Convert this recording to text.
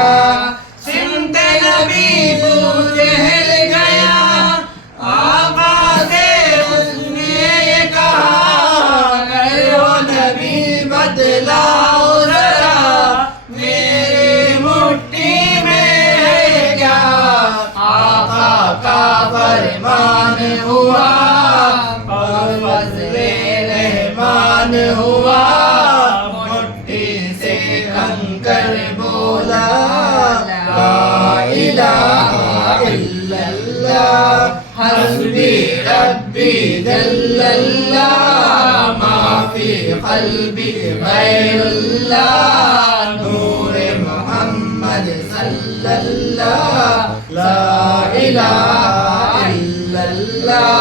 गया सिमते नबी बूझ हिल गया आका से उसने ये कहा करो नबी बदलाओ जरा मेरी मुट्ठी में है क्या आका का फरमान हुआ और फज़ले रहमान हुआ मुट्ठी से कंकर बोला ला इलाहा इल्लल्लाह हस्बी रब्बी जल्लल्लाह मा फी क़ल्बी गैरुल्लाह नूर मुहम्मद सल्लल्लाह ला इलाहा इल्लल्लाह